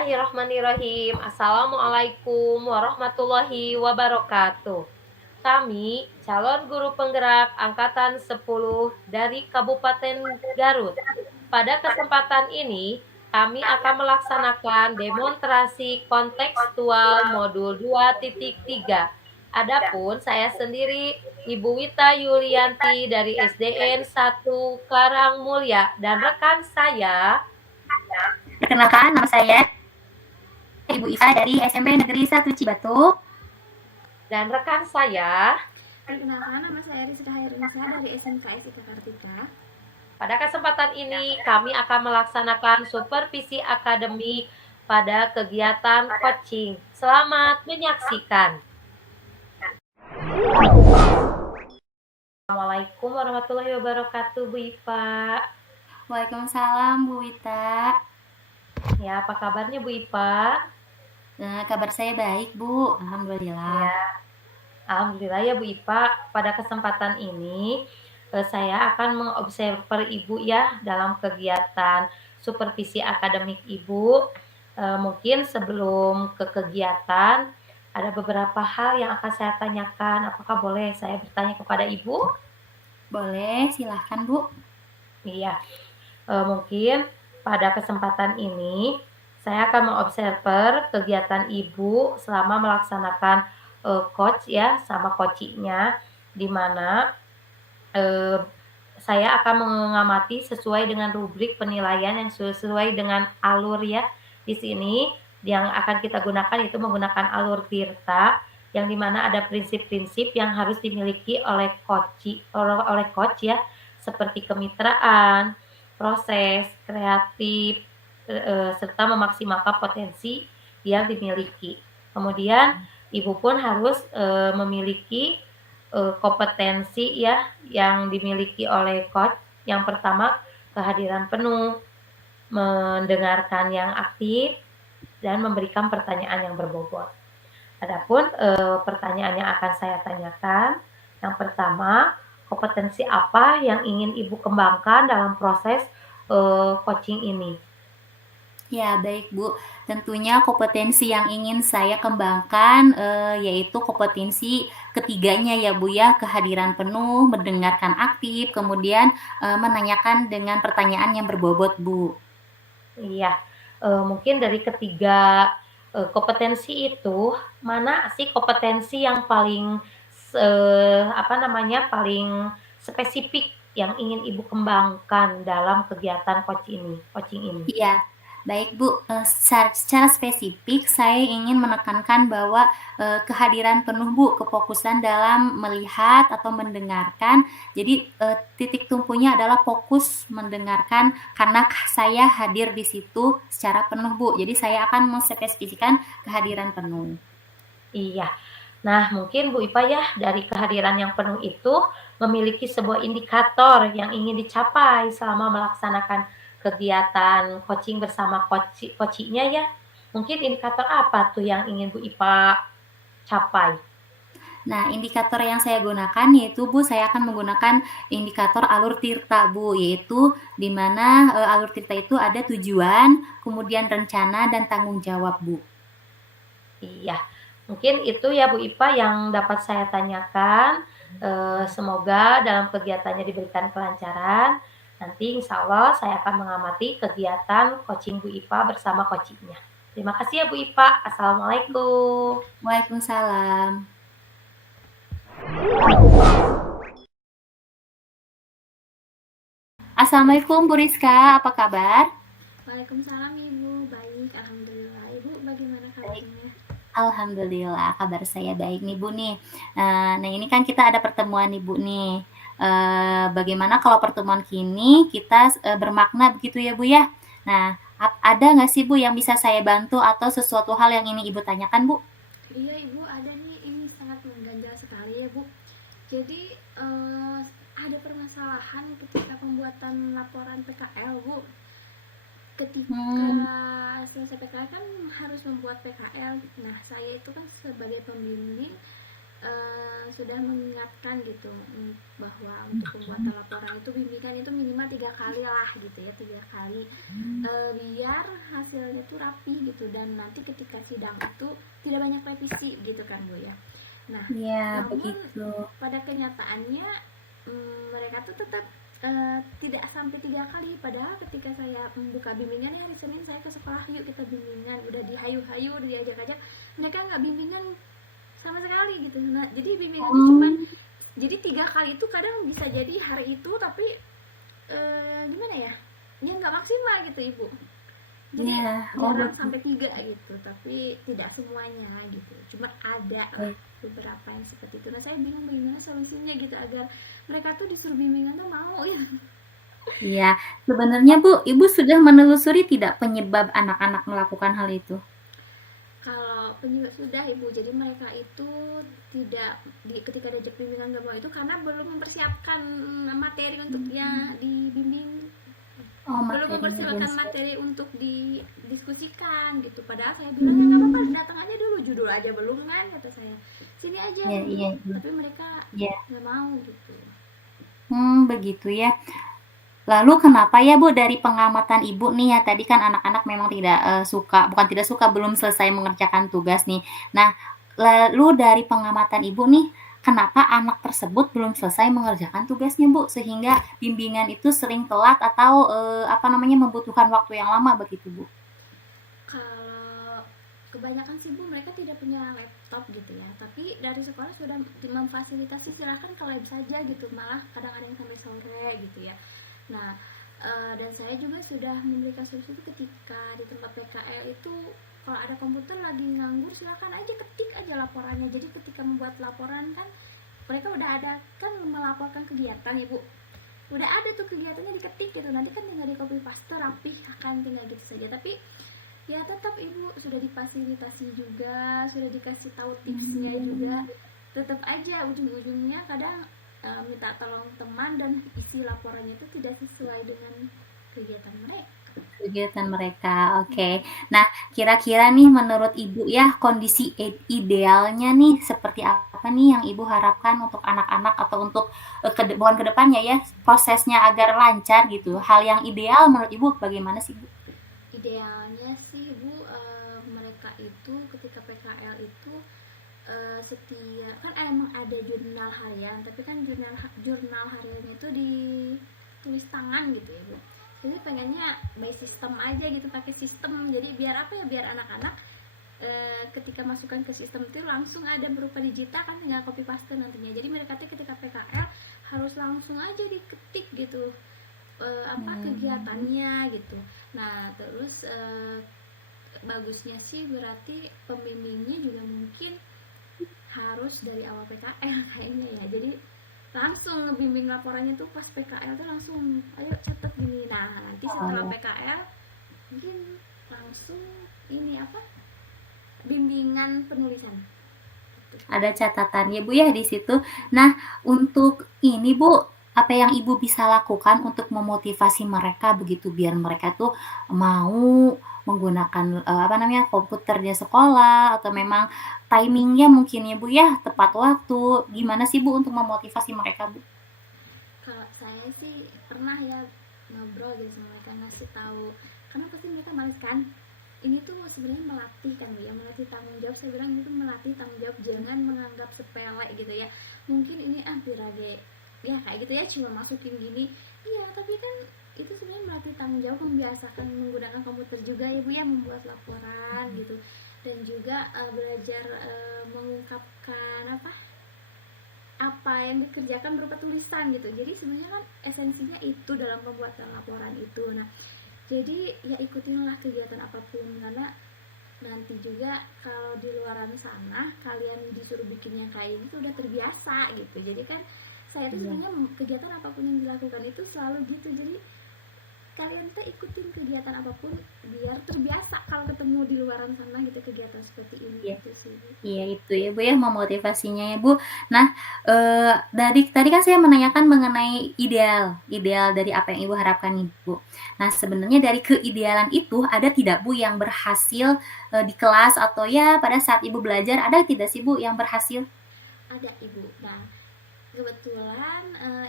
Bismillahirrahmanirrahim. Assalamualaikum warahmatullahi wabarakatuh. Kami calon guru penggerak angkatan 10 dari Kabupaten Garut. Pada kesempatan ini, kami akan melaksanakan demonstrasi kontekstual modul 2.3. Adapun saya sendiri Ibu Wita Yulianti dari SDN 1 Karangmulya dan rekan saya. Perkenalkan, nama saya Ibu Iva dari SMP Negeri 1 Cibatu. Dan rekan saya. Perkenalkan, nama saya Rizka Hairunisa dari SMKS IK Kartika. Pada kesempatan ini kami akan melaksanakan supervisi akademik pada kegiatan coaching. Selamat menyaksikan. Assalamualaikum warahmatullahi wabarakatuh, Bu Ipa. Waalaikumsalam, Bu Wita. Ya, apa kabarnya Bu Ipa? Kabar saya baik, Bu. Alhamdulillah. Ya, alhamdulillah ya Bu Ipa. Pada kesempatan ini saya akan mengobserver Ibu ya dalam kegiatan supervisi akademik Ibu. Mungkin sebelum ke kegiatan ada beberapa hal yang akan saya tanyakan. Apakah boleh saya bertanya kepada Ibu? Boleh, silahkan, Bu. Iya, mungkin pada kesempatan ini saya akan mengobserver kegiatan Ibu selama melaksanakan coach ya sama coachingnya, di mana saya akan mengamati sesuai dengan rubrik penilaian yang sesuai dengan alur ya. Di sini yang akan kita gunakan itu menggunakan alur Tirta, yang dimana ada prinsip-prinsip yang harus dimiliki oleh coach ya, seperti kemitraan, proses, kreatif, serta memaksimalkan potensi yang dimiliki. Kemudian Ibu pun harus memiliki kompetensi ya yang dimiliki oleh coach. Yang pertama, kehadiran penuh, mendengarkan yang aktif, dan memberikan pertanyaan yang berbobot. Adapun pertanyaan yang akan saya tanyakan, yang pertama, kompetensi apa yang ingin Ibu kembangkan dalam proses coaching ini? Ya, baik, Bu. Tentunya kompetensi yang ingin saya kembangkan yaitu kompetensi ketiganya ya, Bu ya, kehadiran penuh, mendengarkan aktif, kemudian menanyakan dengan pertanyaan yang berbobot, Bu. Iya, mungkin dari ketiga kompetensi itu, mana sih kompetensi yang paling paling spesifik yang ingin Ibu kembangkan dalam kegiatan coaching ini? Iya, baik, Bu. Secara spesifik saya ingin menekankan bahwa kehadiran penuh, Bu, kefokusan dalam melihat atau mendengarkan. Jadi titik tumpunya adalah fokus mendengarkan karena saya hadir di situ secara penuh, Bu. Jadi saya akan menspesifikasikan kehadiran penuh. Iya. Nah, mungkin Bu Ipa ya, dari kehadiran yang penuh itu memiliki sebuah indikator yang ingin dicapai selama melaksanakan kegiatan coaching bersama coachingnya ya. Mungkin indikator apa tuh yang ingin Bu Ipa capai? Nah, indikator yang saya gunakan yaitu, Bu, saya akan menggunakan indikator alur tirta, Bu, yaitu di mana alur tirta itu ada tujuan, kemudian rencana, dan tanggung jawab, Bu. Iya, mungkin itu ya Bu Ipa yang dapat saya tanyakan. Semoga dalam kegiatannya diberikan kelancaran. Nanti insya Allah saya akan mengamati kegiatan coaching Bu Ipa bersama coachingnya. Terima kasih ya Bu Ipa. Assalamualaikum. Waalaikumsalam. Assalamualaikum, Bu Rizka. Apa kabar? Waalaikumsalam, Ibu. Baik, alhamdulillah. Ibu, bagaimana kabarnya? Alhamdulillah, kabar saya baik nih, Bu nih. Nah, ini kan kita ada pertemuan nih, Bu nih. Bagaimana kalau pertemuan kini kita bermakna begitu ya, Bu ya? Nah, ada nggak sih, Bu, yang bisa saya bantu atau sesuatu hal yang ini Ibu tanyakan, Bu? Iya, Ibu, ada nih. Ini sangat mengganjal sekali ya, Bu. Jadi, ada permasalahan ketika pembuatan laporan PKL, Bu. Ketika selesai PKL kan harus membuat PKL. Nah, saya itu kan sebagai pembimbing sudah mengingatkan gitu bahwa untuk pembuatan laporan itu bimbingan itu minimal 3 kali lah gitu ya, 3 kali, biar hasilnya tuh rapi gitu dan nanti ketika sidang itu tidak banyak revisi gitu kan Bu ya. Nah, Iya, namun begitu. pada kenyataannya mereka tuh tetap tidak sampai 3 kali, padahal ketika saya membuka bimbingan hari Senin saya ke sekolah, yuk kita bimbingan, udah dihayu-hayu, udah diajak-ajak, mereka nggak bimbingan sama sekali gitu. Nah, jadi bimbingan itu cuman jadi 3 kali itu kadang bisa jadi hari itu, tapi gimana ya, ya nggak maksimal gitu Ibu. Jadi jarang sampai 3 gitu, tapi tidak semuanya gitu, cuma ada lah beberapa yang seperti itu. Nah, saya bingung bagaimana solusinya gitu agar mereka tuh disuruh bimbingan tuh mau ya. Iya, sebenarnya Bu, Ibu sudah menelusuri tidak penyebab anak-anak melakukan hal itu? Kalau penyebab sudah Ibu, jadi mereka itu tidak ketika diajak bimbingan gak mau itu karena belum mempersiapkan materi untuk yang dibimbing, belum mempersiapkan materi untuk didiskusikan gitu. Padahal saya bilang ya nggak apa-apa, datang aja dulu, judul aja belum kan, kata saya, sini aja dulu. Tapi mereka nggak mau gitu. Begitu ya. Lalu kenapa ya Bu, dari pengamatan Ibu nih ya, tadi kan anak-anak memang tidak bukan tidak suka, belum selesai mengerjakan tugas nih. Nah, lalu dari pengamatan Ibu nih, kenapa anak tersebut belum selesai mengerjakan tugasnya Bu, sehingga bimbingan itu sering telat atau membutuhkan waktu yang lama begitu Bu? Kalau kebanyakan sih Bu, mereka tidak punya laptop gitu ya, tapi dari sekolah sudah memfasilitasi silahkan ke lab saja gitu, malah kadang ada yang sampai sore gitu ya. Nah, dan saya juga sudah memberikan solusi ketika di tempat PKL itu kalau ada komputer lagi nganggur silahkan aja ketik aja laporannya. Jadi ketika membuat laporan kan mereka udah ada kan melaporkan kegiatan ya Bu, udah ada tuh kegiatannya diketik gitu, nanti kan tinggal di copy paste rapih akan tinggal gitu saja. Tapi ya tetap Ibu sudah difasilitasi juga, sudah dikasih tahu tipsnya juga, tetap aja ujung-ujungnya kadang minta tolong teman dan isi laporannya itu tidak sesuai dengan kegiatan mereka. Oke. Nah, kira-kira nih menurut Ibu ya, kondisi idealnya nih seperti apa nih yang Ibu harapkan untuk anak-anak atau untuk bukan ke depannya ya, prosesnya agar lancar gitu. Hal yang ideal menurut Ibu bagaimana sih Bu? Idealnya sih Bu, mereka itu ketika PKL itu setiap kan emang ada jurnal harian, tapi kan jurnal hariannya itu ditulis tangan gitu ya Bu. Jadi pengennya by sistem aja gitu, pakai sistem, jadi biar apa ya, biar anak-anak ketika masukkan ke sistem itu langsung ada berupa digital kan, tinggal copy paste nantinya. Jadi mereka tuh ketika PKL harus langsung aja diketik gitu kegiatannya gitu. Nah terus bagusnya sih berarti pembimbingnya juga mungkin harus dari awal PKL kayaknya ya, jadi langsung ngebimbing laporannya tuh pas PKL tuh langsung ayo catat gini. Nah nanti setelah PKL mungkin langsung ini bimbingan penulisan. Ada catatannya Bu ya di situ. Nah, untuk ini Bu, apa yang Ibu bisa lakukan untuk memotivasi mereka begitu biar mereka tuh mau menggunakan komputer di sekolah, atau memang timingnya mungkin ya Bu ya, tepat waktu. Gimana sih Bu untuk memotivasi mereka Bu? Kalau saya sih pernah ya ngobrol gitu sama mereka, ngasih tahu, karena pasti mereka males kan, ini tuh sebenarnya melatih kan Bu ya, melatih tanggung jawab. Saya bilang ini tuh melatih tanggung jawab, jangan menganggap sepele gitu ya. Mungkin ini birage ya kayak gitu ya, cuma masukin gini, iya tapi kan itu sebenarnya melatih tanggung jawab, membiasakan menggunakan komputer juga ya Bu ya, membuat laporan gitu, dan juga belajar mengungkapkan apa yang dikerjakan berupa tulisan gitu. Jadi sebenarnya kan esensinya itu dalam pembuatan laporan itu. Nah jadi ya ikutinlah kegiatan apapun, karena nanti juga kalau di luaran sana kalian disuruh bikin yang kayak gitu udah terbiasa gitu. Jadi kan saya tuh sebenarnya kegiatan apapun yang dilakukan itu selalu gitu, jadi kalian tuh ikutin kegiatan apapun biar terbiasa kalau ketemu di luaran sana gitu kegiatan seperti ini. Gitu sih. Iya itu ya Bu ya, memotivasinya ya Bu. Nah, dari tadi kan saya menanyakan mengenai ideal dari apa yang Ibu harapkan nih Bu. Nah, sebenarnya dari keidealan itu ada tidak Bu yang berhasil di kelas atau ya pada saat Ibu belajar, ada tidak sih Bu yang berhasil? ada Ibu. Nah, kebetulan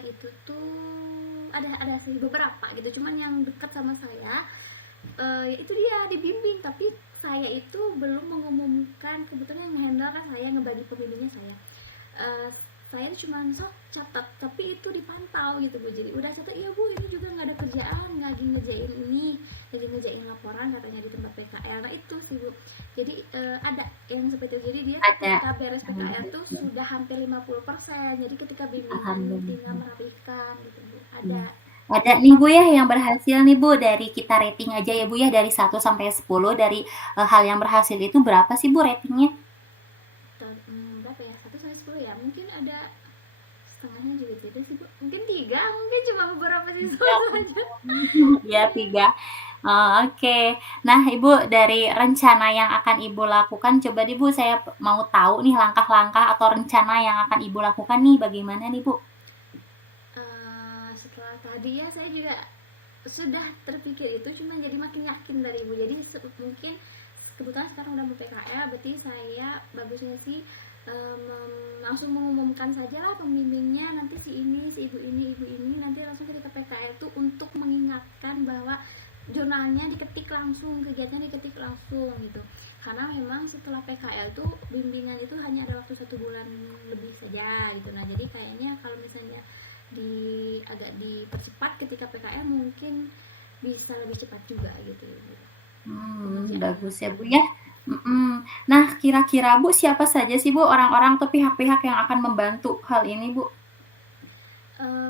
itu tuh ada sih beberapa gitu, cuman yang dekat sama saya itu dia dibimbing, tapi saya itu belum mengumumkan. Kebetulan yang handle kan saya, ngebagi pembimbingnya saya. Eh, saya cuma sok catat, tapi itu dipantau gitu Bu. Jadi udah catat, iya Bu, ini juga nggak ada kerjaan, lagi ngerjain ini, lagi ngerjain laporan katanya di tempat PKL. Nah itu sih Bu. Jadi ada yang seperti itu. Jadi dia Ada. ketika beres PKL tuh sudah hampir 50%. Jadi ketika bimbingan tinggal Alhamdulillah. merapikan gitu Bu. Iya. Ada. Ada nih Bu ya yang berhasil nih Bu, dari kita rating aja ya Bu ya, dari 1 sampai 10 dari hal yang berhasil itu berapa sih Bu ratingnya? Berapa ya, 1 sampai 10 ya, mungkin ada setengahnya juga beda sih Bu, mungkin 3, mungkin cuma beberapa siswa aja. Ya 3. Oh, oke. Nah Ibu, dari rencana yang akan Ibu lakukan, coba nih Bu, saya mau tahu nih langkah-langkah atau rencana yang akan Ibu lakukan nih, bagaimana nih Bu? Setelah tadi ya saya juga sudah terpikir itu, cuma jadi makin yakin dari Ibu. Jadi mungkin kebetulan sekarang udah mau PKL, berarti saya bagusnya sih langsung mengumumkan saja lah pembimbingnya, nanti si ini, si ibu ini nanti langsung ketika PKL itu untuk mengingatkan bahwa jurnalnya diketik langsung, kegiatannya diketik langsung gitu. Karena memang setelah PKL tuh bimbingan itu hanya ada waktu 1 bulan lebih saja gitu. Nah jadi kayaknya kalau misalnya agak dipercepat ketika PKL mungkin bisa lebih cepat juga gitu. Bagus ya Bu ya. Nah kira-kira Bu, siapa saja sih Bu orang-orang atau pihak-pihak yang akan membantu hal ini Bu?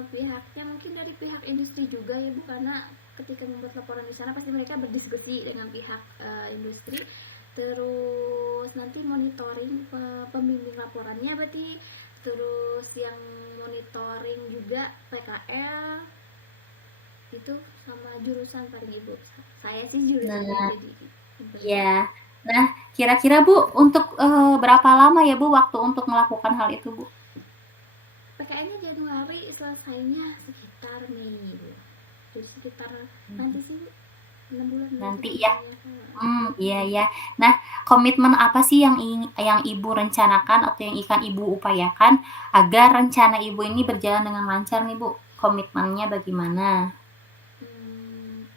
Pihaknya mungkin dari pihak industri juga ya Bu, karena ketika membuat laporan di sana pasti mereka berdiskusi dengan pihak industri. Terus nanti monitoring pembimbing laporannya berarti, terus yang monitoring juga PKL itu sama jurusan paling Ibu. Saya sih jurusan Nah, jadi ya. Nah, kira-kira Bu, untuk berapa lama ya Bu waktu untuk melakukan hal itu Bu? PKL-nya Januari, selesainya sekitar Mei Bu. Jadi sekitar nanti sih 6 bulan Nanti ya. Iya ya. Nah, komitmen apa sih yang Ibu rencanakan atau yang akan Ibu upayakan agar rencana Ibu ini berjalan dengan lancar nih Bu? Komitmennya bagaimana?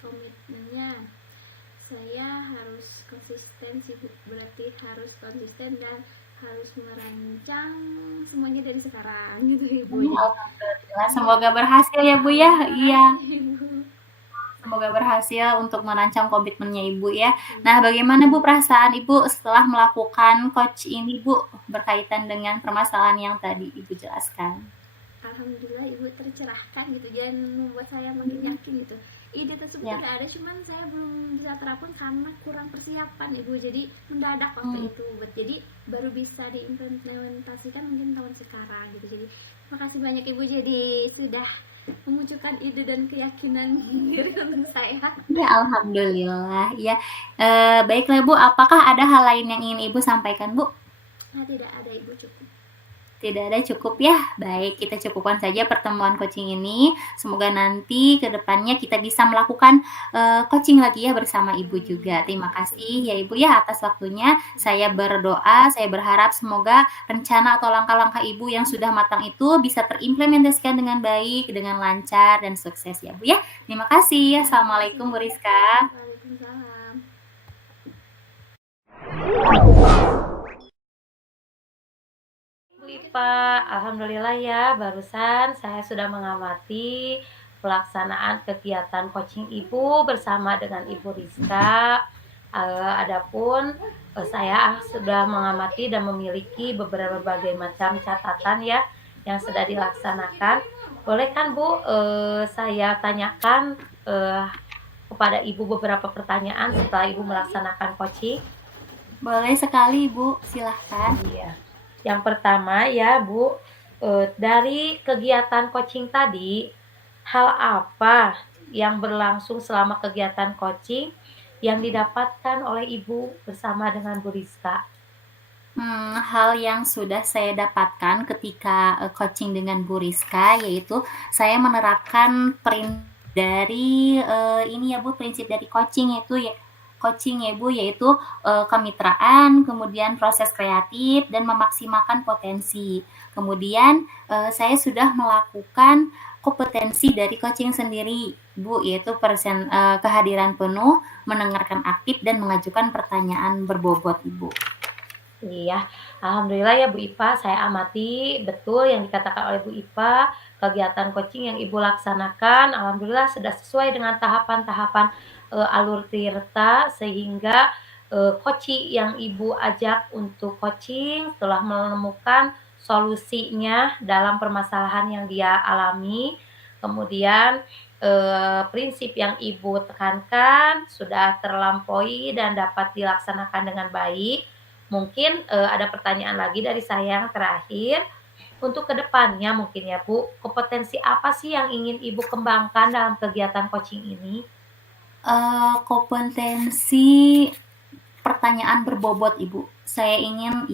Komitmennya saya harus konsisten sih Bu. Berarti harus konsisten dan harus merancang semuanya dari sekarang gitu Ibu ya. Alhamdulillah, semoga berhasil ya Bu ya. Iya. Semoga berhasil untuk merancang komitmennya Ibu ya. Nah, bagaimana Bu perasaan Ibu setelah melakukan coach ini Bu, berkaitan dengan permasalahan yang tadi Ibu jelaskan? Alhamdulillah Ibu tercerahkan gitu, dan membuat saya makin yakin gitu. Ide tersebut Ya. sudah ada, cuman saya belum bisa terapkan karena kurang persiapan Ibu. Jadi mendadak waktu itu, jadi baru bisa diimplementasikan mungkin tahun sekarang gitu. Jadi terima kasih banyak Ibu, jadi sudah memunculkan ide dan keyakinan diri untuk saya. Ya, alhamdulillah. Ya, baiklah Bu, apakah ada hal lain yang ingin Ibu sampaikan Bu? Nah, tidak ada Ibu, cukup. Tidak ada, cukup ya. Baik, kita cukupkan saja pertemuan coaching ini. Semoga nanti ke depannya kita bisa melakukan coaching lagi ya bersama Ibu juga. Terima kasih ya Ibu ya atas waktunya. Saya berdoa, saya berharap semoga rencana atau langkah-langkah Ibu yang sudah matang itu bisa terimplementasikan dengan baik, dengan lancar dan sukses ya Bu ya. Terima kasih. Assalamualaikum Bu Rizka. Waalaikumsalam. Bu Ipa, alhamdulillah ya, barusan saya sudah mengamati pelaksanaan kegiatan coaching Ibu bersama dengan Ibu Rizka. Adapun saya sudah mengamati dan memiliki berbagai macam catatan ya yang sudah dilaksanakan. Boleh kan Bu, saya tanyakan kepada Ibu beberapa pertanyaan setelah Ibu melaksanakan coaching? Boleh sekali Bu, silahkan. Iya. Yang pertama ya Bu, dari kegiatan coaching tadi, hal apa yang berlangsung selama kegiatan coaching yang didapatkan oleh Ibu bersama dengan Bu Rizka? Hal yang sudah saya dapatkan ketika coaching dengan Bu Rizka, yaitu saya menerapkan dari ini ya Bu, prinsip dari coaching, yaitu ya coaching ya Bu, yaitu kemitraan, kemudian proses kreatif, dan memaksimalkan potensi. Kemudian saya sudah melakukan kompetensi dari coaching sendiri Bu, yaitu kehadiran penuh, mendengarkan aktif, dan mengajukan pertanyaan berbobot Ibu. Iya, alhamdulillah ya Bu Ipa, saya amati betul yang dikatakan oleh Bu Ipa, kegiatan coaching yang Ibu laksanakan alhamdulillah sudah sesuai dengan tahapan-tahapan, alur Tirta sehingga, coaching yang Ibu ajak untuk coaching telah menemukan solusinya dalam permasalahan yang dia alami. Kemudian, prinsip yang Ibu tekankan sudah terlampaui dan dapat dilaksanakan dengan baik. Mungkin, ada pertanyaan lagi dari saya yang terakhir, untuk kedepannya mungkin ya Bu, kompetensi apa sih yang ingin Ibu kembangkan dalam kegiatan coaching ini? Kompetensi pertanyaan berbobot Ibu. Saya ingin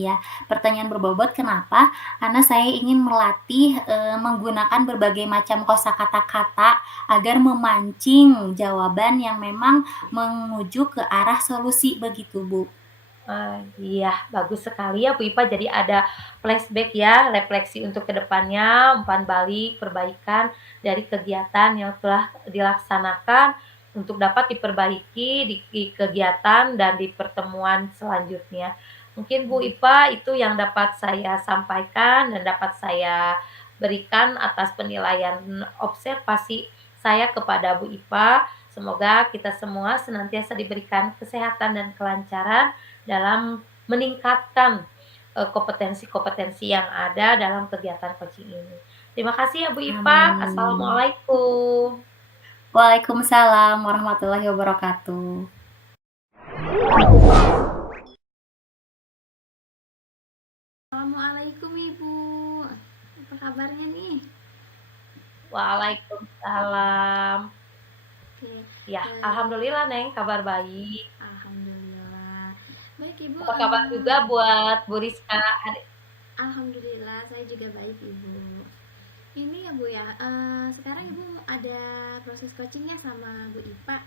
pertanyaan berbobot kenapa? Karena saya ingin melatih menggunakan berbagai macam kosakata kata agar memancing jawaban yang memang menuju ke arah solusi begitu Bu. Iya, bagus sekali ya Bu Ipa, jadi ada flashback ya, refleksi untuk kedepannya, umpan balik, perbaikan dari kegiatan yang telah dilaksanakan untuk dapat diperbaiki di kegiatan dan di pertemuan selanjutnya. Mungkin Bu Ipa itu yang dapat saya sampaikan dan dapat saya berikan atas penilaian observasi saya kepada Bu Ipa. Semoga kita semua senantiasa diberikan kesehatan dan kelancaran dalam meningkatkan kompetensi-kompetensi yang ada dalam kegiatan coaching ini. Terima kasih ya Bu Ipa. Assalamualaikum. Waalaikumsalam warahmatullahi wabarakatuh. Assalamualaikum Ibu. Apa kabarnya nih? Waalaikumsalam. Oke. Ya, alhamdulillah Neng, kabar baik. Alhamdulillah. Baik Ibu. Apa kabar juga buat Bu Rizka? Alhamdulillah, saya juga baik Ibu. Ini ya Bu ya, sekarang Ibu ada proses coachingnya sama Bu Ipa.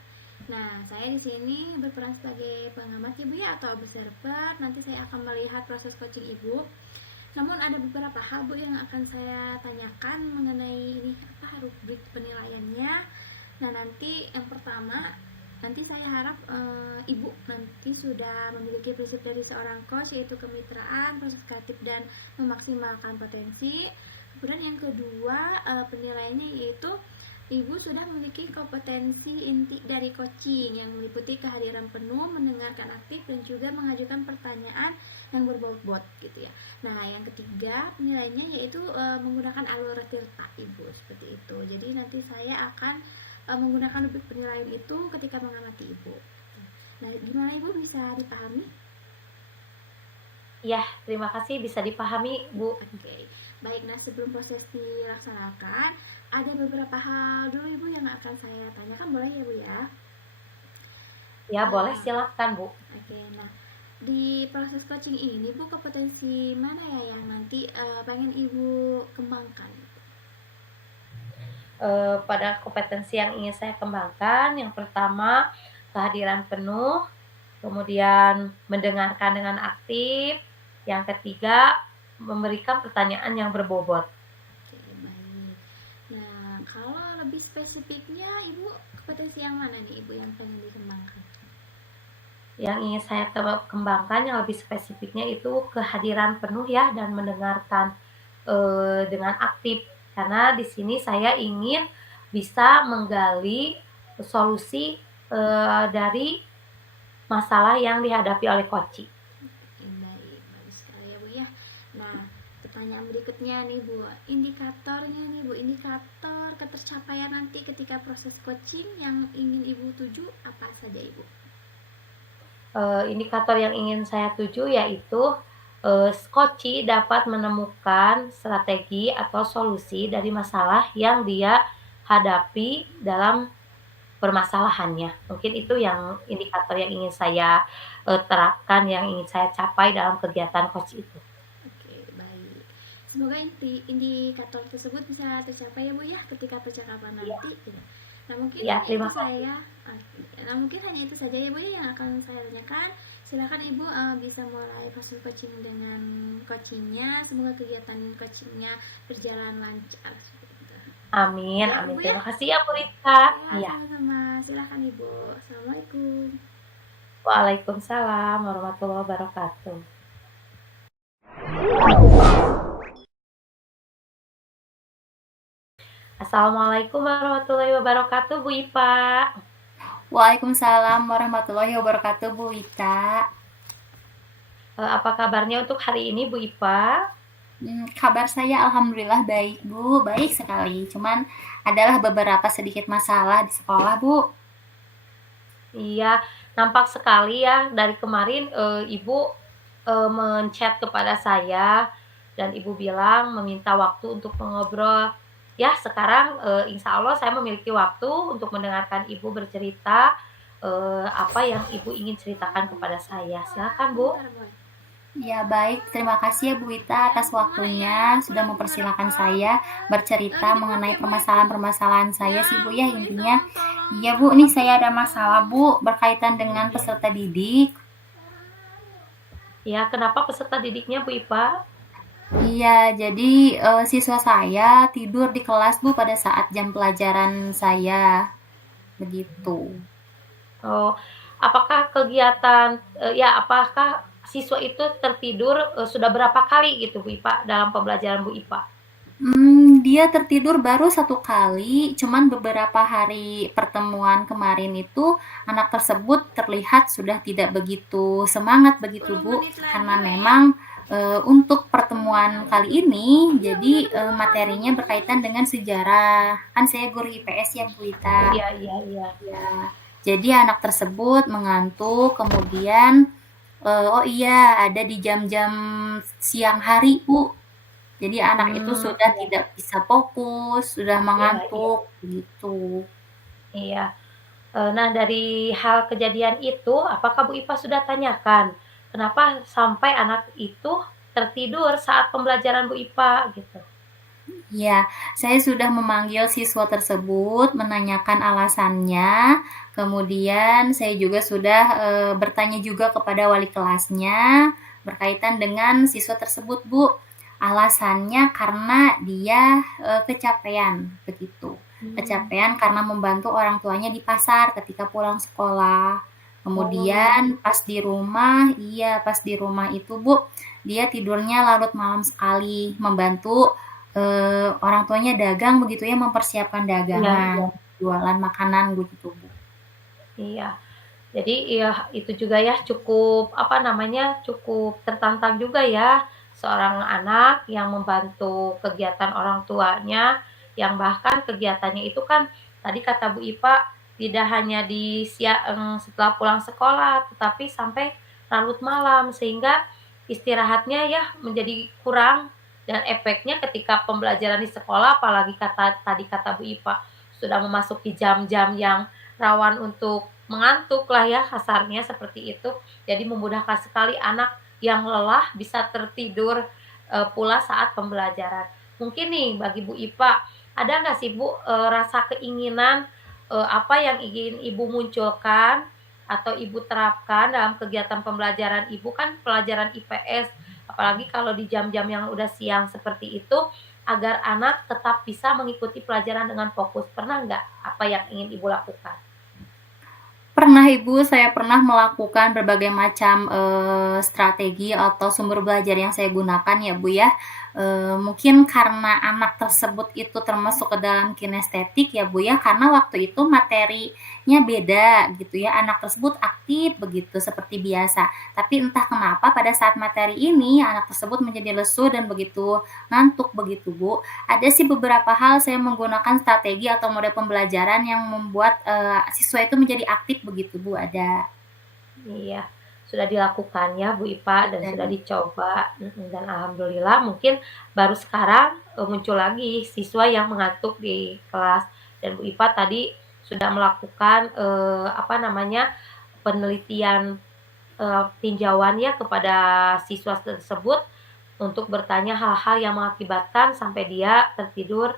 Nah, saya di sini berperan sebagai pengamat Ibu ya atau observer. Nanti saya akan melihat proses coaching Ibu. Namun ada beberapa hal Bu yang akan saya tanyakan mengenai ini rubrik penilaiannya. Nah, nanti yang pertama, nanti saya harap Ibu nanti sudah memiliki prinsip dari seorang coach, yaitu kemitraan, proses kreatif, dan memaksimalkan potensi. Kemudian yang kedua, penilaiannya yaitu Ibu sudah memiliki kompetensi inti dari coaching yang meliputi kehadiran penuh, mendengarkan aktif, dan juga mengajukan pertanyaan yang berbobot gitu ya. Nah, yang ketiga penilaiannya yaitu menggunakan alur Tirta Ibu, seperti itu. Jadi nanti saya akan menggunakan rubrik penilaian itu ketika mengamati Ibu. Nah, gimana Ibu, bisa dipahami? Ya, terima kasih, bisa dipahami Bu. Oke. Baik, nah sebelum proses dilaksanakan, ada beberapa hal dulu Ibu yang akan saya tanyakan, boleh ya Bu ya? Ya, boleh, silakan Bu. Oke, nah di proses coaching ini Bu, kompetensi mana ya yang nanti pengen Ibu kembangkan? Pada kompetensi yang ingin saya kembangkan, yang pertama kehadiran penuh, kemudian mendengarkan dengan aktif, yang ketiga memberikan pertanyaan yang berbobot. Oke, baik. Nah, kalau lebih spesifiknya Ibu, kompetensi yang mana nih Ibu yang pengen dikembangkan? Yang ingin saya kembangkan yang lebih spesifiknya itu kehadiran penuh ya, dan mendengarkan dengan aktif. Karena di sini saya ingin bisa menggali solusi dari masalah yang dihadapi oleh coaching. Baik, bagus sekali ya Bu ya. Nah, pertanyaan berikutnya nih Bu, indikatornya nih Bu, indikator ketercapaian nanti ketika proses coaching yang ingin Ibu tuju apa saja Ibu? Indikator yang ingin saya tuju yaitu coaching dapat menemukan strategi atau solusi dari masalah yang dia hadapi dalam permasalahannya. Mungkin itu yang indikator yang ingin saya terapkan, yang ingin saya capai dalam kegiatan coach itu. Oke, baik. Semoga indikator tersebut bisa tercapai ya Bu ya ketika percakapan nanti. Ya. Nah mungkin Ya, hanya itu terima kasih. saya nah mungkin hanya itu saja ya Bu ya yang akan saya tanyakan. Silakan Ibu bisa mulai proses coaching dengan coachingnya. Semoga kegiatan coachingnya berjalan lancar seperti itu. Amin, Ya amin. Bu ya. Terima kasih ya, Bu Rita. Ya Iya. sama-sama. Silakan Ibu. Assalamualaikum. Waalaikumsalam warahmatullahi wabarakatuh. Assalamualaikum warahmatullahi wabarakatuh, Bu Ipa. Waalaikumsalam warahmatullahi wabarakatuh, Bu Wita. Apa kabarnya untuk hari ini, Bu Ipa? Kabar saya alhamdulillah baik, Bu. Baik sekali. Cuman adalah beberapa sedikit masalah di sekolah, Bu. Iya, nampak sekali ya dari kemarin Ibu men-chat kepada saya dan Ibu bilang meminta waktu untuk mengobrol. Ya, sekarang insya Allah saya memiliki waktu untuk mendengarkan Ibu bercerita apa yang Ibu ingin ceritakan kepada saya. Silakan, Bu. Ya baik, terima kasih ya Bu Wita atas waktunya sudah mempersilahkan saya bercerita mengenai permasalahan-permasalahan saya sih Bu ya intinya. Iya Bu, nih saya ada masalah Bu berkaitan dengan peserta didik. Ya, kenapa peserta didiknya, Bu Ipa? Iya, jadi siswa saya tidur di kelas Bu pada saat jam pelajaran saya. Begitu. Oh, apakah kegiatan apakah siswa itu tertidur sudah berapa kali gitu Bu Ipa dalam pembelajaran Bu Ipa? Dia tertidur baru satu kali, cuman beberapa hari pertemuan kemarin itu anak tersebut terlihat sudah tidak begitu semangat begitu Bu, karena memang untuk pertemuan kali ini jadi materinya berkaitan dengan sejarah. Kan saya guru IPS ya Bu Ita. Iya, iya, iya. Ya, jadi anak tersebut mengantuk, kemudian oh iya ada di jam-jam siang hari Bu. Jadi anak itu sudah Iya, tidak bisa fokus, sudah iya, iya, mengantuk, gitu. iya. Nah, dari hal kejadian itu, apakah Bu Ipa sudah tanyakan kenapa sampai anak itu tertidur saat pembelajaran Bu Ipa gitu? Ya, saya sudah memanggil siswa tersebut, menanyakan alasannya, kemudian saya juga sudah bertanya juga kepada wali kelasnya berkaitan dengan siswa tersebut, Bu. Alasannya karena dia kecapean, begitu. Hmm. Kecapean karena membantu orang tuanya di pasar ketika pulang sekolah. Oh, Kemudian pas di rumah itu Bu, dia tidurnya larut malam sekali, membantu orang tuanya dagang begitu ya, mempersiapkan iya, dagangan, iya, jualan makanan begitu, Bu. iya. Jadi ya itu juga ya cukup apa namanya, cukup tertantang juga ya seorang anak yang membantu kegiatan orang tuanya, yang bahkan kegiatannya itu kan tadi kata Bu Ipa tidak hanya di siang setelah pulang sekolah, tetapi sampai larut malam sehingga istirahatnya ya menjadi kurang dan efeknya ketika pembelajaran di sekolah apalagi tadi kata Bu Ipa sudah memasuki jam-jam yang rawan untuk mengantuk lah ya kasarnya seperti itu. Jadi memudahkan sekali anak yang lelah bisa tertidur pula saat pembelajaran. Mungkin nih bagi Bu Ipa, ada nggak sih Bu rasa keinginan apa yang ingin Ibu munculkan atau Ibu terapkan dalam kegiatan pembelajaran Ibu kan pelajaran IPS, apalagi kalau di jam-jam yang udah siang seperti itu, agar anak tetap bisa mengikuti pelajaran dengan fokus. Pernah nggak apa yang ingin Ibu lakukan? Pernah Ibu, saya pernah melakukan berbagai macam strategi atau sumber belajar yang saya gunakan ya Bu ya. Mungkin karena anak tersebut itu termasuk ke dalam kinestetik ya Bu ya, karena waktu itu materinya beda gitu ya. Anak tersebut aktif begitu seperti biasa. Tapi entah kenapa pada saat materi ini anak tersebut menjadi lesu dan begitu ngantuk begitu Bu. Ada sih beberapa hal saya menggunakan strategi atau mode pembelajaran yang membuat siswa itu menjadi aktif begitu Bu, ada. Iya, sudah dilakukan ya Bu Ipa dan sudah Dan dicoba, dan alhamdulillah mungkin baru sekarang, muncul lagi siswa yang mengantuk di kelas dan Bu Ipa tadi sudah melakukan, apa namanya, penelitian, tinjauan ya kepada siswa tersebut untuk bertanya hal-hal yang mengakibatkan sampai dia tertidur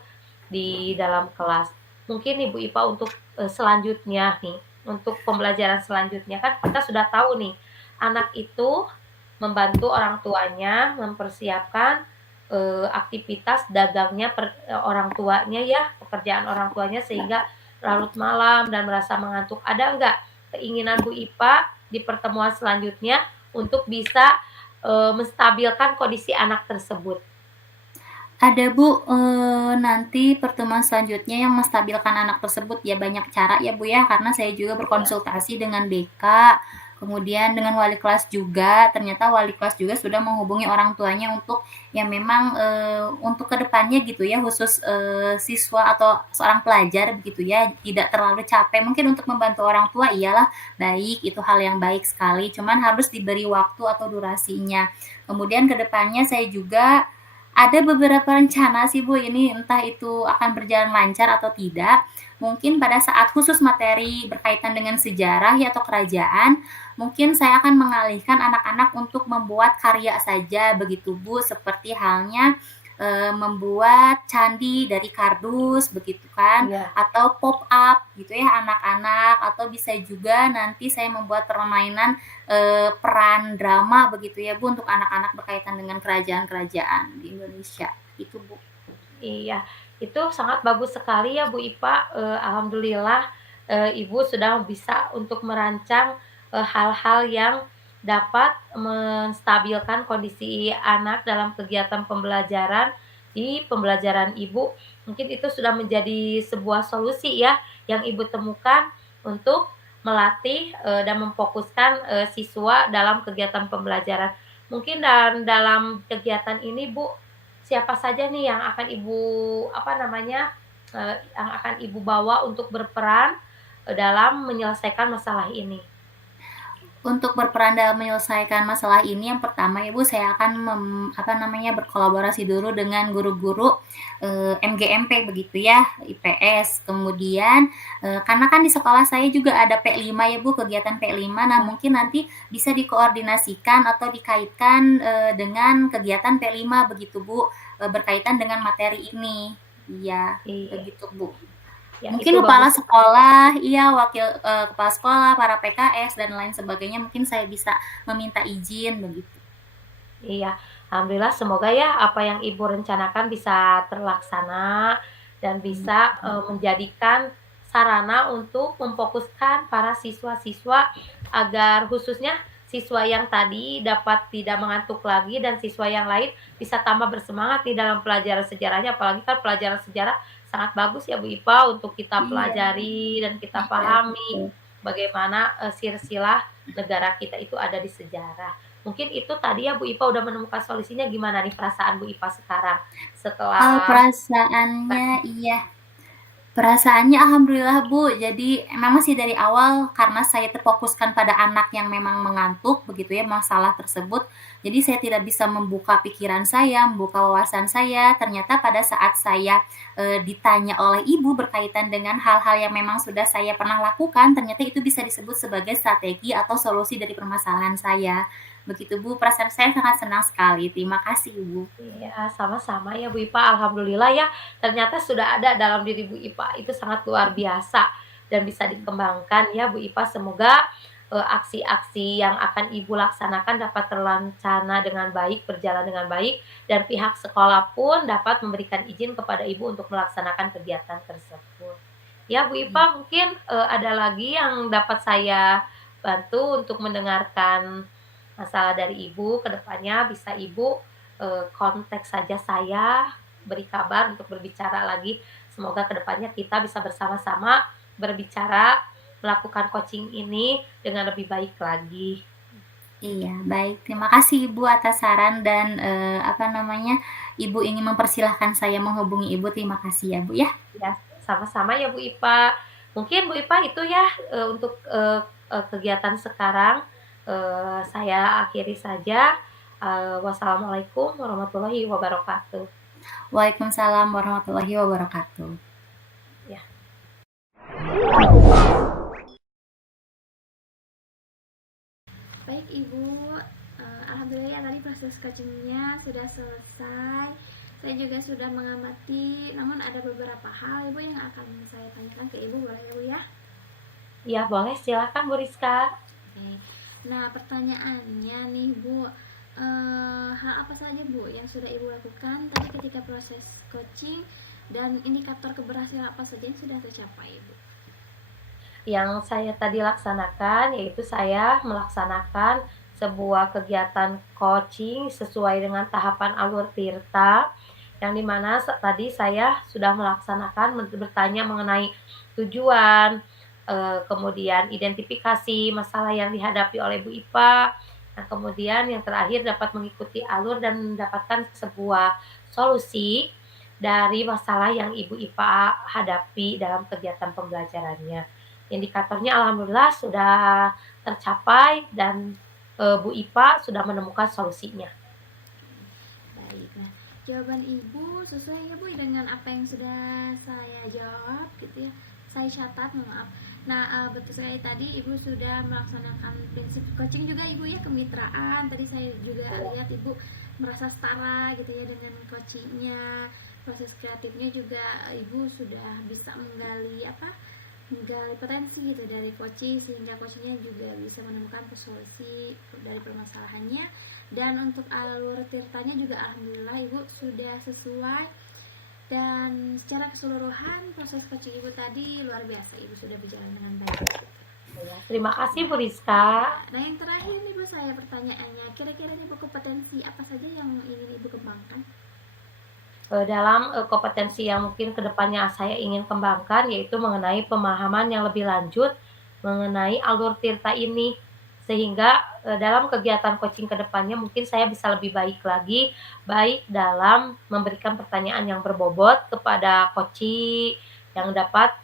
di dalam kelas. Mungkin Ibu IPA untuk selanjutnya nih, untuk pembelajaran selanjutnya kan kita sudah tahu nih, anak itu membantu orang tuanya mempersiapkan aktivitas dagangnya orang tuanya ya, pekerjaan orang tuanya sehingga larut malam dan merasa mengantuk. Ada nggak keinginan Bu IPA di pertemuan selanjutnya untuk bisa menstabilkan kondisi anak tersebut? Ada Bu, nanti pertemuan selanjutnya yang menstabilkan anak tersebut ya banyak cara ya Bu ya, karena saya juga berkonsultasi dengan BK, kemudian dengan wali kelas juga. Ternyata wali kelas juga sudah menghubungi orang tuanya untuk yang memang untuk kedepannya gitu ya, khusus siswa atau seorang pelajar begitu ya, tidak terlalu capek. Mungkin untuk membantu orang tua iyalah baik, itu hal yang baik sekali, cuman harus diberi waktu atau durasinya. Kemudian kedepannya saya juga ada beberapa rencana sih Bu, ini entah itu akan berjalan lancar atau tidak. Mungkin pada saat khusus materi berkaitan dengan sejarah ya atau kerajaan, mungkin saya akan mengalihkan anak-anak untuk membuat karya saja begitu Bu, seperti halnya membuat candi dari kardus begitu kan, Iya. atau pop up gitu ya anak-anak, atau bisa juga nanti saya membuat permainan peran drama begitu ya Bu untuk anak-anak berkaitan dengan kerajaan-kerajaan di Indonesia. Itu Bu. Iya, itu sangat bagus sekali ya Bu IPA, alhamdulillah, Ibu sudah bisa untuk merancang, hal-hal yang dapat menstabilkan kondisi anak dalam kegiatan pembelajaran di pembelajaran Ibu. Mungkin itu sudah menjadi sebuah solusi ya, yang Ibu temukan untuk melatih, dan memfokuskan, siswa dalam kegiatan pembelajaran. Mungkin dalam kegiatan ini Bu, siapa saja nih yang akan Ibu, apa namanya, yang akan Ibu bawa untuk berperan, dalam menyelesaikan masalah ini? Untuk berperan dalam menyelesaikan masalah ini yang pertama ya Bu, saya akan berkolaborasi dulu dengan guru-guru MGMP begitu ya, IPS. Kemudian karena kan di sekolah saya juga ada P5 ya Bu, kegiatan P5. Nah, mungkin nanti bisa dikoordinasikan atau dikaitkan dengan kegiatan P5 begitu Bu, berkaitan dengan materi ini. Iya, Iya, begitu Bu. ya itu Mungkin kepala bagus. sekolah, iya wakil kepala sekolah, para PKS dan lain sebagainya mungkin saya bisa meminta izin begitu. Iya, alhamdulillah semoga ya apa yang Ibu rencanakan bisa terlaksana dan bisa, menjadikan sarana untuk memfokuskan para siswa-siswa agar khususnya siswa yang tadi dapat tidak mengantuk lagi dan siswa yang lain bisa tambah bersemangat di dalam pelajaran sejarahnya, apalagi kan pelajaran sejarah sangat bagus ya Bu IPA untuk kita Iya, pelajari dan kita iya pahami betul. bagaimana, silsilah negara kita itu ada di sejarah. Mungkin itu tadi ya Bu IPA udah menemukan solusinya, gimana nih perasaan Bu IPA sekarang setelah Perasaannya iya. Perasaannya alhamdulillah Bu, jadi memang sih dari awal karena saya terfokuskan pada anak yang memang mengantuk begitu ya masalah tersebut, jadi saya tidak bisa membuka pikiran saya, membuka wawasan saya. Ternyata pada saat saya ditanya oleh ibu berkaitan dengan hal-hal yang memang sudah saya pernah lakukan, ternyata itu bisa disebut sebagai strategi atau solusi dari permasalahan saya. Begitu Bu, perasaan saya sangat senang sekali. Terima kasih Ibu. iya, sama-sama ya Bu IPA, alhamdulillah ya ternyata sudah ada dalam diri Bu IPA, itu sangat luar biasa dan bisa dikembangkan ya Bu IPA. Semoga, aksi-aksi yang akan Ibu laksanakan dapat terlaksana dengan baik, berjalan dengan baik, dan pihak sekolah pun dapat memberikan izin kepada Ibu untuk melaksanakan kegiatan tersebut. Ya Bu IPA mungkin, ada lagi yang dapat saya bantu untuk mendengarkan masalah dari Ibu, ke depannya bisa Ibu kontak saja saya, beri kabar untuk berbicara lagi. Semoga kedepannya kita bisa bersama-sama berbicara, melakukan coaching ini dengan lebih baik lagi. Iya, baik. Terima kasih Ibu atas saran dan Ibu ingin mempersilahkan saya menghubungi Ibu. Terima kasih ya Bu ya. Ya, sama-sama ya Bu Ipa. Mungkin Bu Ipa itu ya untuk kegiatan sekarang saya akhiri saja. Wassalamualaikum warahmatullahi wabarakatuh. Waalaikumsalam warahmatullahi wabarakatuh. Ya. Baik Ibu, alhamdulillah ya tadi proses coachingnya sudah selesai. Saya juga sudah mengamati, namun ada beberapa hal Ibu yang akan saya tanyakan ke Ibu, boleh Ibu ya? Iya boleh, silakan Bu Rizka. Oke. Nah, pertanyaannya nih Bu, hal apa saja Bu yang sudah Ibu lakukan tadi ketika proses coaching, dan indikator keberhasilan apa saja yang sudah tercapai Bu? Yang saya tadi laksanakan yaitu saya melaksanakan sebuah kegiatan coaching sesuai dengan tahapan alur tirta, yang dimana tadi saya sudah melaksanakan bertanya mengenai tujuan, kemudian identifikasi masalah yang dihadapi oleh Bu Ipa, nah kemudian yang terakhir dapat mengikuti alur dan mendapatkan sebuah solusi dari masalah yang Ibu Ipa hadapi dalam kegiatan pembelajarannya. Indikatornya alhamdulillah sudah tercapai dan Bu Ipa sudah menemukan solusinya. Baik, nah jawaban Ibu sesuai ya Bu dengan apa yang sudah saya jawab gitu ya. Saya catat, maaf. Nah, betul sekali tadi Ibu sudah melaksanakan prinsip coaching juga Ibu ya, kemitraan. Tadi saya juga lihat Ibu merasa setara gitu ya dengan coachingnya. Proses kreatifnya juga Ibu sudah bisa menggali potensi gitu dari coaching, sehingga coachingnya juga bisa menemukan solusi dari permasalahannya. Dan untuk alur tirtanya juga alhamdulillah Ibu sudah sesuai, dan secara keseluruhan proses coaching Ibu tadi luar biasa, Ibu sudah berjalan dengan baik. Terima kasih Bu Rizka. Nah, yang terakhir nih Bu, saya pertanyaannya, kira-kira nih Bu, kompetensi apa saja yang ingin Ibu kembangkan? Dalam kompetensi yang mungkin kedepannya saya ingin kembangkan yaitu mengenai pemahaman yang lebih lanjut mengenai alur tirta ini, sehingga dalam kegiatan coaching kedepannya mungkin saya bisa lebih baik lagi, baik dalam memberikan pertanyaan yang berbobot kepada coachee yang dapat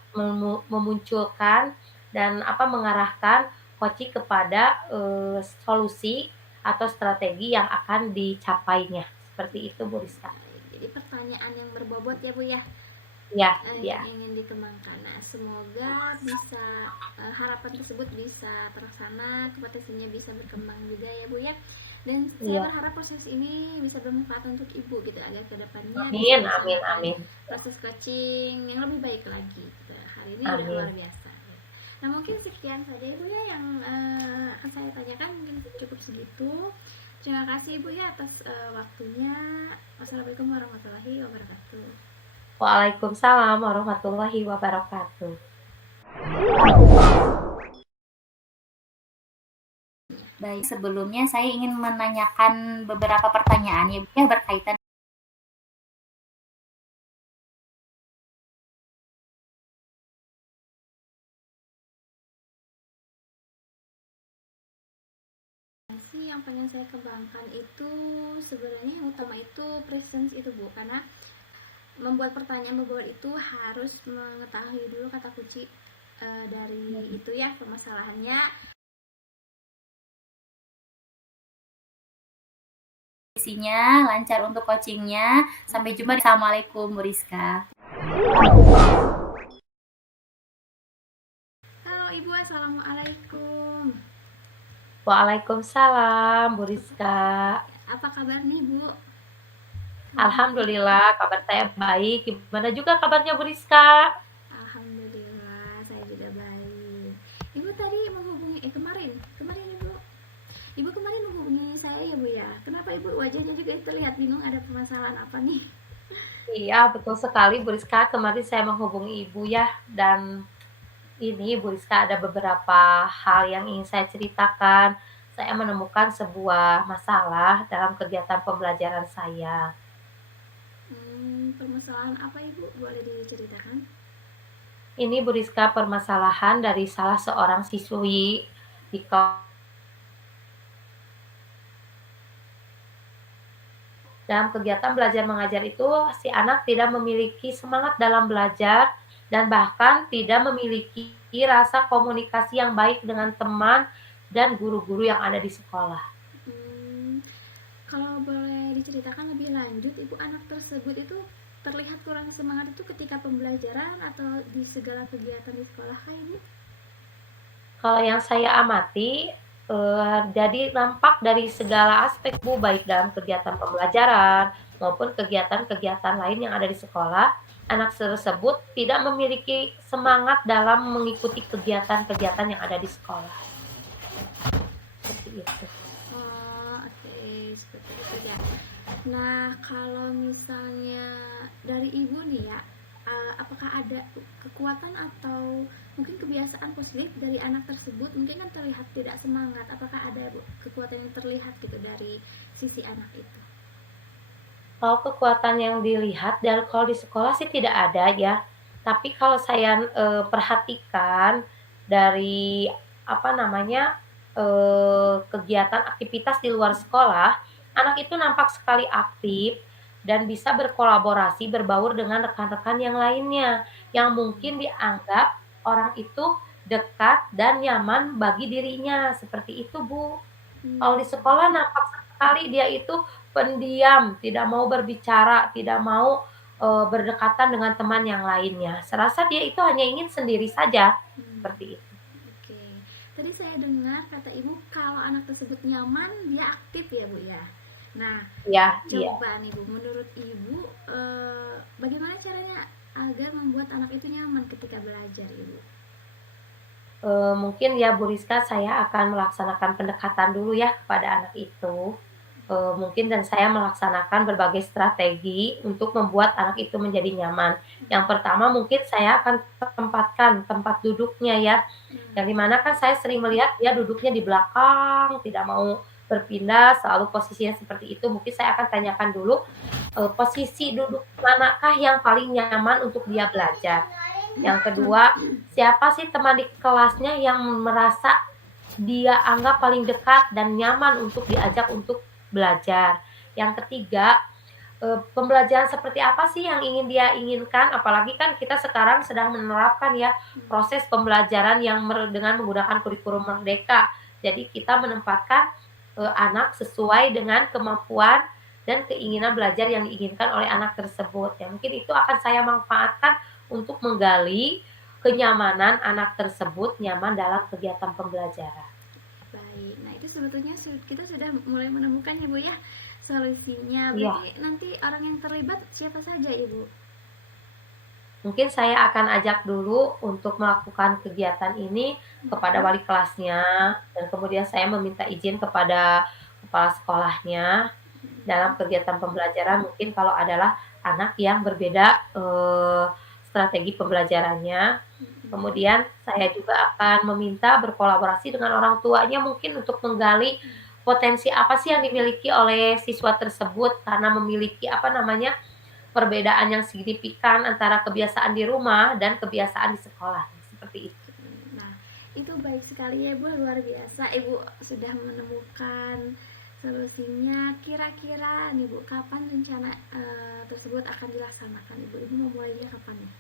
memunculkan dan mengarahkan coachee kepada solusi atau strategi yang akan dicapainya. Seperti itu Bu Rizka. Jadi pertanyaan yang berbobot ya Bu ya, ya. yang ingin dikembangkan. Nah, semoga bisa harapan tersebut bisa terlaksana, kompetensinya bisa berkembang juga ya Bu ya. Dan saya berharap proses ini bisa bermanfaat untuk Ibu gitu, agar kedepannya amin. Proses coaching yang lebih baik lagi gitu. Hari ini udah luar biasa. Nah, mungkin sekian saja Ibu ya yang akan saya tanyakan, mungkin cukup segitu. Terima kasih Ibu ya atas waktunya. Wassalamualaikum warahmatullahi wabarakatuh. Waalaikumsalam warahmatullahi wabarakatuh. Baik, sebelumnya saya ingin menanyakan beberapa pertanyaan ya Bu ya, berkaitan yang pengen saya kembangkan itu sebenarnya yang utama itu presence itu Bu, karena membuat pertanyaan berbobot itu harus mengetahui dulu kata kunci dari itu ya, permasalahannya. Isinya lancar untuk coachingnya. Sampai jumpa. Assalamualaikum Bu Rizka. Halo Ibu, assalamualaikum. Waalaikumsalam Bu Rizka. Apa kabar nih Bu? Alhamdulillah kabar saya baik. Gimana juga kabarnya Bu Rizka? Alhamdulillah saya juga baik. Ibu tadi menghubungi kemarin Ibu kemarin menghubungi saya ya Bu ya. Kenapa Ibu wajahnya juga terlihat bingung, ada permasalahan apa nih? Iya betul sekali Bu Rizka, kemarin saya menghubungi Ibu ya, dan ini Bu Rizka ada beberapa hal yang ingin saya ceritakan. Saya menemukan sebuah masalah dalam kegiatan pembelajaran saya. Permasalahan apa Ibu? Boleh diceritakan? Ini Bu Rizka permasalahan dari salah seorang siswi di dalam kegiatan belajar mengajar itu si anak tidak memiliki semangat dalam belajar dan bahkan tidak memiliki rasa komunikasi yang baik dengan teman dan guru-guru yang ada di sekolah. Kalau boleh diceritakan lebih lanjut, Ibu, anak tersebut itu terlihat kurang semangat itu ketika pembelajaran atau di segala kegiatan di sekolah kah Ibu? Kalau yang saya amati, jadi nampak dari segala aspek Bu, baik dalam kegiatan pembelajaran, maupun kegiatan-kegiatan lain yang ada di sekolah, anak tersebut tidak memiliki semangat dalam mengikuti kegiatan-kegiatan yang ada di sekolah. Seperti itu. Oh, oke, seperti itu ya. Nah, kalau misalnya dari ibu nih ya, apakah ada kekuatan atau mungkin kebiasaan positif dari anak tersebut? Mungkin kan terlihat tidak semangat. Apakah ada kekuatan yang terlihat gitu dari sisi anak itu? Kalau kekuatan yang dilihat dan kalau di sekolah sih tidak ada ya. Tapi kalau saya perhatikan dari apa namanya kegiatan aktivitas di luar sekolah, anak itu nampak sekali aktif dan bisa berkolaborasi, berbaur dengan rekan-rekan yang lainnya, yang mungkin dianggap orang itu dekat dan nyaman bagi dirinya, seperti itu, Bu. Kalau di sekolah nampak sekali dia itu pendiam, tidak mau berbicara, tidak mau, berdekatan dengan teman yang lainnya. Serasa dia itu hanya ingin sendiri saja, seperti itu. Oke. Tadi saya dengar kata ibu kalau anak tersebut nyaman dia aktif ya bu ya. Nah, Iya iya. coba nih bu, menurut ibu bagaimana caranya agar membuat anak itu nyaman ketika belajar ibu? Mungkin ya Bu Rizka, saya akan melaksanakan pendekatan dulu ya kepada anak itu. Mungkin dan saya melaksanakan berbagai strategi untuk membuat anak itu menjadi nyaman. Yang pertama mungkin saya akan tempatkan tempat duduknya ya, yang dimana kan saya sering melihat dia duduknya di belakang, tidak mau berpindah, selalu posisinya seperti itu. Mungkin saya akan tanyakan dulu, posisi duduk manakah yang paling nyaman untuk dia belajar. Yang kedua, siapa sih teman di kelasnya yang merasa dia anggap paling dekat dan nyaman untuk diajak untuk belajar. Yang ketiga, pembelajaran seperti apa sih yang ingin dia inginkan, apalagi kan kita sekarang sedang menerapkan ya proses pembelajaran yang dengan menggunakan kurikulum merdeka. Jadi kita menempatkan anak sesuai dengan kemampuan dan keinginan belajar yang diinginkan oleh anak tersebut. Ya mungkin itu akan saya manfaatkan untuk menggali kenyamanan anak tersebut nyaman dalam kegiatan pembelajaran. Baik. Nah, itu sebetulnya kita sudah mulai menemukan ya Bu ya solusinya. Iya, Berarti nanti orang yang terlibat siapa saja Ibu? mungkin saya akan ajak dulu untuk melakukan kegiatan ini kepada wali kelasnya dan kemudian saya meminta izin kepada kepala sekolahnya dalam kegiatan pembelajaran mungkin kalau adalah anak yang berbeda strategi pembelajarannya. Kemudian saya juga akan meminta berkolaborasi dengan orang tuanya mungkin untuk menggali potensi apa sih yang dimiliki oleh siswa tersebut karena memiliki apa namanya perbedaan yang signifikan antara kebiasaan di rumah dan kebiasaan di sekolah seperti itu. Nah, itu baik sekali ya Bu, luar biasa Ibu sudah menemukan solusinya. Kira-kira nih Bu, kapan rencana tersebut akan dilaksanakan Ibu? Ibu memulainya kapan nih?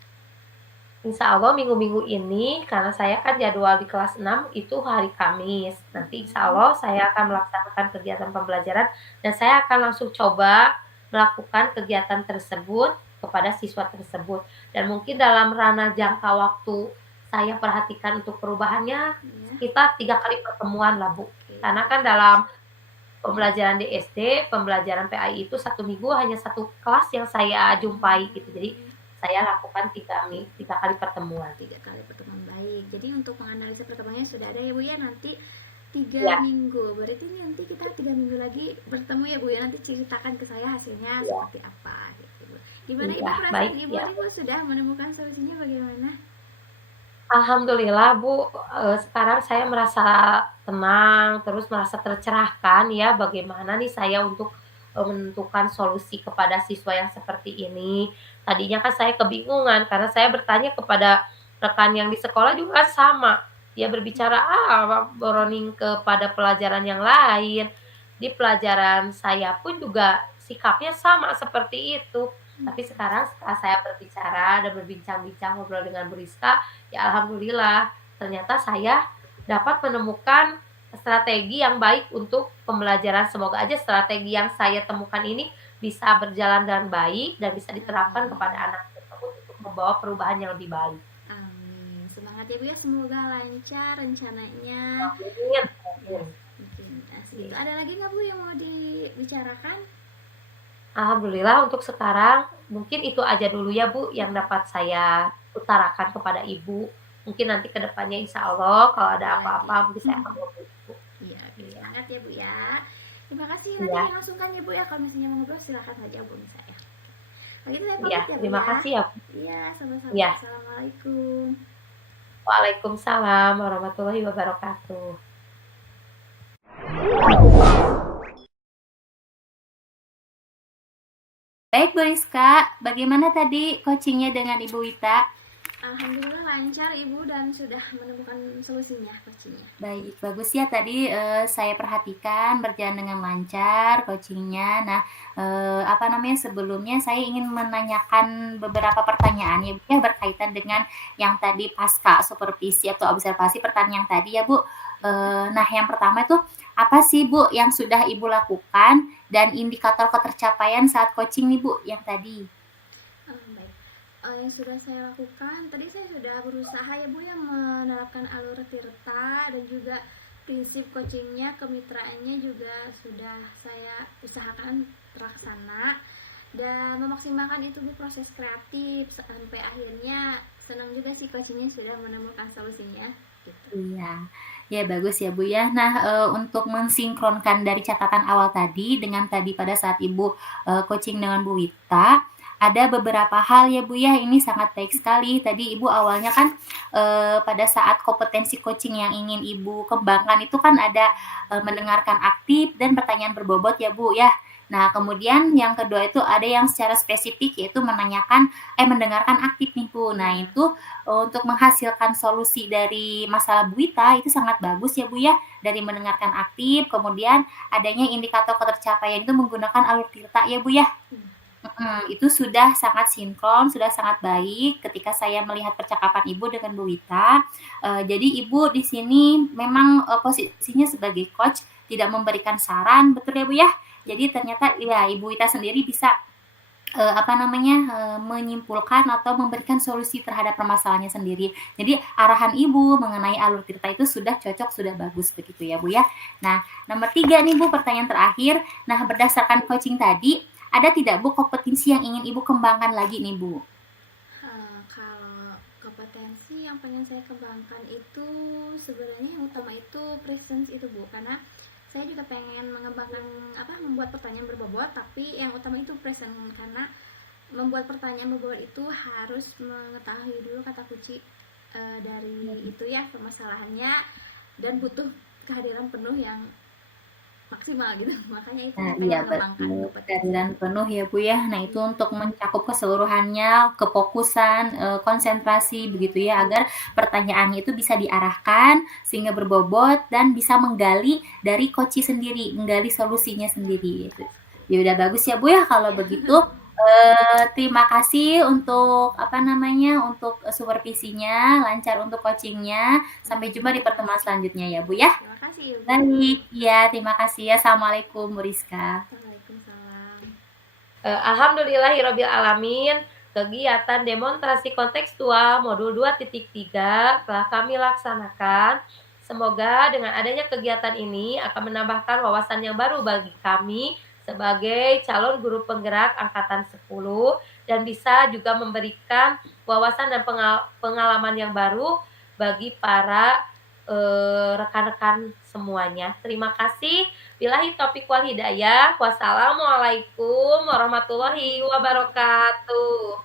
Insya Allah minggu-minggu ini, karena saya kan jadwal di kelas 6 itu hari Kamis. Nanti insya Allah saya akan melaksanakan kegiatan pembelajaran dan saya akan langsung coba melakukan kegiatan tersebut kepada siswa tersebut. Dan mungkin dalam ranah jangka waktu saya perhatikan untuk perubahannya Ya. sekitar 3 kali pertemuan lah Bu. Oke. Karena kan dalam pembelajaran di SD, pembelajaran PAI itu 1 minggu hanya 1 kelas yang saya jumpai gitu. Jadi saya lakukan 3 kali pertemuan. 3 kali pertemuan, baik. Jadi untuk menganalisa pertemuannya sudah ada ya Bu ya, nanti 3 Ya, minggu. Berarti nanti kita 3 minggu lagi bertemu ya Bu ya, nanti ceritakan ke saya hasilnya ya, seperti apa gitu Bu. Gimana Ibu iya, perasaan baik Ibu ya. nih Bu, sudah menemukan solusinya bagaimana? Alhamdulillah Bu, sekarang saya merasa tenang, terus merasa tercerahkan ya bagaimana nih saya untuk, menentukan solusi kepada siswa yang seperti ini. Tadinya kan saya kebingungan karena saya bertanya kepada rekan yang di sekolah juga sama, dia berbicara, berunding kepada pelajaran yang lain. Di pelajaran saya pun juga sikapnya sama seperti itu. Tapi sekarang setelah saya berbicara dan berbincang-bincang ngobrol dengan Bu Rizka, ya alhamdulillah ternyata saya dapat menemukan strategi yang baik untuk pembelajaran. Semoga aja strategi yang saya temukan ini bisa berjalan dengan baik dan bisa diterapkan kepada anak tersebut untuk membawa perubahan yang lebih baik. Amin. Semangat ya Bu ya, semoga lancar rencananya. Amin. Ya, mungkin segitu. Ada lagi nggak Bu yang mau dibicarakan? Alhamdulillah untuk sekarang mungkin itu aja dulu ya Bu yang dapat saya utarakan kepada Ibu. Mungkin nanti ke depannya insya Allah kalau ada apa-apa mungkin saya akan hubungi Ibu. Iya, oke, Iya. semangat ya Bu ya. Terima kasih, nanti Iya. dilangsungkan ya Bu ya, kalau misalnya mau ngobrol silakan saja hubungi saya. Kalau gitu saya Iya, pamit ya Bu terima ya. kasih ya Bu. Iya, sama-sama. Iya. Assalamualaikum. Waalaikumsalam warahmatullahi wabarakatuh. Baik Bu Rizka, bagaimana tadi coachingnya dengan Ibu Wita? Alhamdulillah lancar Ibu dan sudah menemukan solusinya coachingnya. Baik, bagus ya tadi saya perhatikan berjalan dengan lancar coachingnya. Nah, sebelumnya saya ingin menanyakan beberapa pertanyaan ya berkaitan dengan yang tadi pasca supervisi atau observasi pertanyaan tadi ya Bu. Nah, yang pertama itu apa sih Bu yang sudah Ibu lakukan dan indikator ketercapaian saat coaching nih Bu yang tadi? Baik. Yang sudah saya lakukan, tadi saya sudah berusaha ya Bu ya menerapkan alur Tirta dan juga prinsip coachingnya, kemitraannya juga sudah saya usahakan terlaksana dan memaksimalkan itu Bu proses kreatif sampai akhirnya senang juga sih coachingnya sudah menemukan solusinya. Gitu. Iya, ya bagus ya Bu ya. Nah, untuk mensinkronkan dari catatan awal tadi dengan tadi pada saat Ibu coaching dengan Bu Wita, ada beberapa hal ya Bu ya, ini sangat baik sekali. Tadi Ibu awalnya kan pada saat kompetensi coaching yang ingin Ibu kembangkan itu kan ada mendengarkan aktif dan pertanyaan berbobot ya Bu ya. Nah, kemudian yang kedua itu ada yang secara spesifik yaitu mendengarkan aktif nih Bu. Nah, itu untuk menghasilkan solusi dari masalah Bu Wita itu sangat bagus ya Bu ya, dari mendengarkan aktif, kemudian adanya indikator ketercapaian itu menggunakan alur Tirta ya Bu ya. Itu sudah sangat sinkron, sudah sangat baik ketika saya melihat percakapan Ibu dengan Bu Wita. Jadi Ibu di sini memang posisinya sebagai coach, tidak memberikan saran, betul ya Bu ya? Jadi ternyata ya Ibu Wita sendiri bisa menyimpulkan atau memberikan solusi terhadap permasalahannya sendiri. Jadi arahan Ibu mengenai alur Tirta itu sudah cocok, sudah bagus begitu ya Bu ya. Nah, nomor 3 nih Bu, pertanyaan terakhir. Nah, berdasarkan coaching tadi, ada tidak Bu kompetensi yang ingin Ibu kembangkan lagi nih Bu? Kalau kompetensi yang pengen saya kembangkan itu sebenarnya yang utama itu presence itu Bu, karena saya juga pengen mengembangkan membuat pertanyaan berbobot, tapi yang utama itu present karena membuat pertanyaan berbobot itu harus mengetahui dulu kata kunci dari itu ya permasalahannya dan butuh kehadiran penuh yang maksimal gitu. Makanya itu Nah, saya pengen iya mengembangkan betul, kompetensi. kehadiran penuh ya Bu ya. Nah, itu untuk mencakup keseluruhannya, kefokusan, konsentrasi begitu ya, agar pertanyaannya itu bisa diarahkan sehingga berbobot dan bisa menggali dari coach sendiri, menggali solusinya sendiri gitu. Ya udah bagus ya Bu ya kalau begitu. Terima kasih untuk untuk supervisinya, lancar untuk coachingnya. Sampai jumpa di pertemuan selanjutnya ya Bu ya. Terima kasih Ibu. Baik, ya terima kasih ya. Assalamualaikum Bu Rizka. Waalaikumsalam. Alhamdulillahirabbil alamin. Kegiatan demonstrasi kontekstual modul 2.3 telah kami laksanakan. Semoga dengan adanya kegiatan ini akan menambahkan wawasan yang baru bagi kami sebagai calon guru penggerak angkatan 10 dan bisa juga memberikan wawasan dan pengalaman yang baru bagi para rekan-rekan semuanya. Terima kasih. Billahi taufiq wal hidayah. Wassalamualaikum warahmatullahi wabarakatuh.